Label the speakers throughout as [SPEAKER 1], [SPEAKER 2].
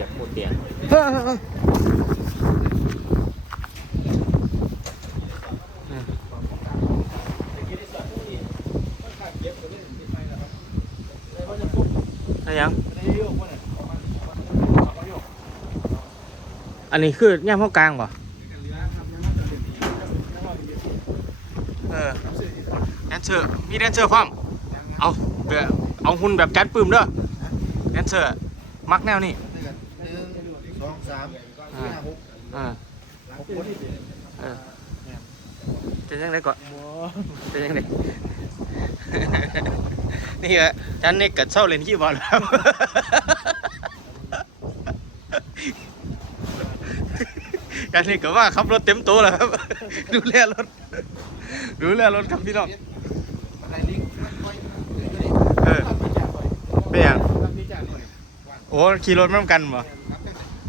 [SPEAKER 1] ยียบโคตรเตียง
[SPEAKER 2] อะไรยัง อันนี้คือย่ามเข้ากลางป่ะเออแดนเซอร์มีแดนเซอร์พร้อมเอาเบื่อเอาหุ่นแบบจัดปืมเด้อแดนเซอร์มักแนวนี่
[SPEAKER 3] สองสามสี่ห้าหก
[SPEAKER 2] อ่า
[SPEAKER 3] หกคน
[SPEAKER 2] เออเป็นยังไงก่อนเป็นยังไงนี่ฮะจันนี่กัดเศร้าเล่นขี้บอลแล้วจันนี่ก็ว่าขับรถเต็มตัวแล้วครับ ดูแลรถ ดูแลรถครับพี่น้อง
[SPEAKER 3] อะไรลิงค่อย
[SPEAKER 2] เออเป็นหยังโอ้ขี่รถมาร่วมกันบ่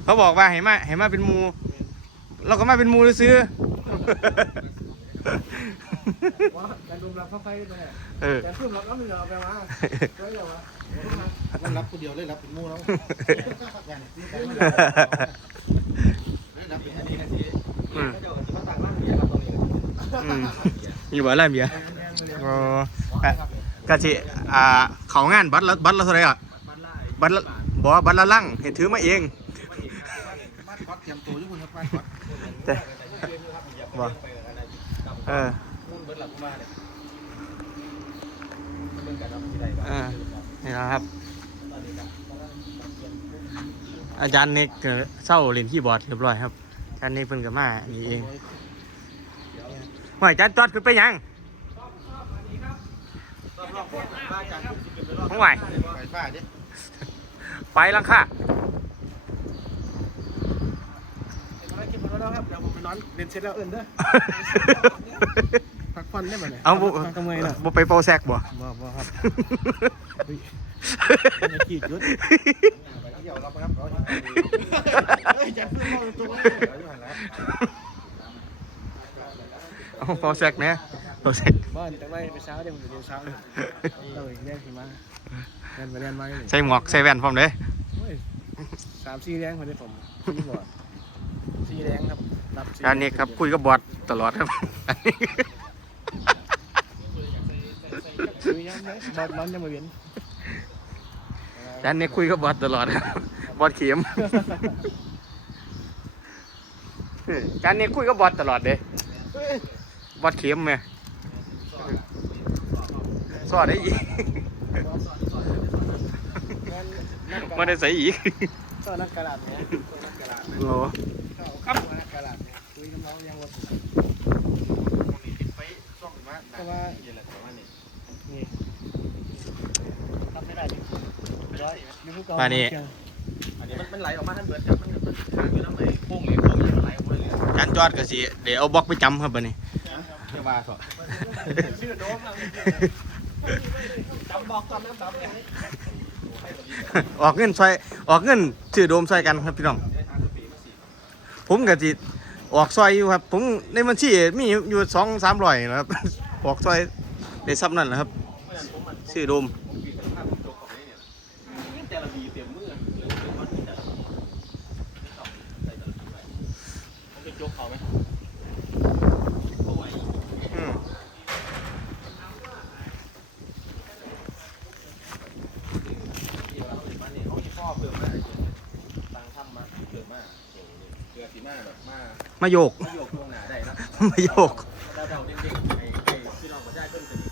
[SPEAKER 2] เขาบอกว่าให้มาให้มาเป็นหมู เราก็มาเป็นหมูซื้อ
[SPEAKER 3] ว่าการรวมรับเข้าไปไป
[SPEAKER 2] เออ
[SPEAKER 3] แต่เพิ่มรับแล้วมีเราไปมาไว้เหรอวะรับคนเดียวเลยรับเป็นมู่แล้วรับเป็นอันนี้อันนี้
[SPEAKER 2] อืม
[SPEAKER 3] เดี๋ยวเขาต่างมากเลยครับตรงนี้
[SPEAKER 2] อืมมีบ่อะไรเบียร์อ๋ออะกะจิอ่าเขางานบัตรละบัตรละเท่าไหร่อะบัตรละบอกว่าบัตรละลังเห็นถือมาเอง
[SPEAKER 3] บ้านคอดเตรียมตัวทุกคนครับบ้านคอด
[SPEAKER 2] แต่บ่เออ
[SPEAKER 3] มุ่นเบิร์ดหลับมาเนี่ยเรื่องการรับที่ใดบ้าง
[SPEAKER 2] นี่นะครับอาจารย์เนกเศร้าเล่นคีย์บอร์ดเรียบร้อยครับอาจารย์เนกเพิ่นก็มานี่เองว่าอาจารย์จอดขึ้นไปยัง
[SPEAKER 3] บ้านการ
[SPEAKER 2] ห้องไหว
[SPEAKER 3] ไป
[SPEAKER 2] ลังค่ะ
[SPEAKER 3] มากินมา แล้วครับ เดี๋ยวผมไปนอนเรียนเสร็จแล้วเอิ้นเด้อ พักผ่อนได้ไหมเนี่ย
[SPEAKER 2] เอาบ่
[SPEAKER 3] ทำไมล่ะ
[SPEAKER 2] บ่ไปเป่าแซกบ่
[SPEAKER 3] บ่บ่ครับอย่าขีดยุดเดี๋ยวเราไปครับเฮ้ยจะขึ้นมาตรงนี้
[SPEAKER 2] เอาเป่าแซกเนี่ยเป่าแซก
[SPEAKER 3] บ้านแต่ไม่ไปเช้าเดี๋ยวผมเรียนเช้าเราอีกเรียกขึ้นมาเรียนไปเรียนมา
[SPEAKER 2] ใส่หมวกใส่แว่นพร้อมเด้
[SPEAKER 3] สามสี่แรงคนนี้ผมสี่บอด สี่แรงครับรับ
[SPEAKER 2] อาจารย์เน็กครับคุยกับบอร์ดตลอดครับ
[SPEAKER 3] คุยยังไงบอดร้อนยังมาเวียน
[SPEAKER 2] อาจารย์เน็กคุยกับบอร์ดตลอดครับบอร์ดเข็มอาจารย์เน็กคุยกับบอร์ดตลอดเด้บอร์ดเข็มแม่สอดได้อีกไม่ได้ใส่อีก
[SPEAKER 3] ก็นักกระดาษเนี่ยนักกระดาษ
[SPEAKER 2] โอ้
[SPEAKER 3] ครับนักกระดาษเนี่ยคุยกับน้องยังว่าแต่ว่านี่ทำไม่ได้ดิร้อยยังผู้กอง
[SPEAKER 2] มานี่
[SPEAKER 1] อันนี้มันมันไหลออกมาท่านเบิร์ดครับมันมันขังอยู่น้ำไหลพุ่งเลยพุ่งเลยไหลออกมาเลย
[SPEAKER 2] อาจารย์จอดก็สิเดี๋ยวเอาบล็อกไปจำครับบัดนี้
[SPEAKER 1] เทวาสอ
[SPEAKER 3] ชื่อโดมนะจำบอกตอนนั้นจำเนี่ย
[SPEAKER 2] ออกเงินซอยออกเงินซื้อโดมซอยกันครับพี่น้อง ผมก็สิออกซอยอยู่ครับ ผมในบัญชีมีอยู่สองสามร้อยนะครับ ออกซอยได้ซับนั่นแหละครับซื้อโดม
[SPEAKER 1] ยกเขาไหม
[SPEAKER 2] อืม
[SPEAKER 1] ที่ว่าเขาเห็นมาเนี่ยเขาจะพ่อเพิ่มมาตังทำมาเพิ่มมาเกลือ สีมาแบบมา
[SPEAKER 2] มาโยก
[SPEAKER 1] ม่โยกช่วงหนาได้นะ
[SPEAKER 2] มาโยก
[SPEAKER 1] เราเดาเด็กๆไอ้ไอ้พี่น้องประชาชนกันอีก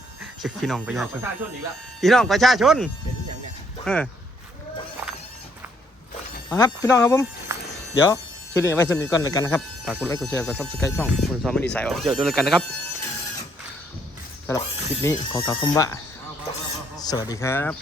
[SPEAKER 2] พี่น้องประชาช
[SPEAKER 1] ป
[SPEAKER 2] น
[SPEAKER 1] ระชาชนอีกแล้ว
[SPEAKER 2] พี่น้องประชาชน
[SPEAKER 1] เป็นอย่างเนี้ย
[SPEAKER 2] เออเอาครับพี่น้องครับผมเดี๋ยวคลิปนี้ไว้สำหรับก่อนแล้วกันนะครับฝากกดไลค์กดแชร์กดซับสไครต์ช่องคุณสอนไม่ดีสายออกเจอด้วยแล้วกันนะครับสำหรับคลิปนี้ขอกล่าวคำว่าสวัสดีครับ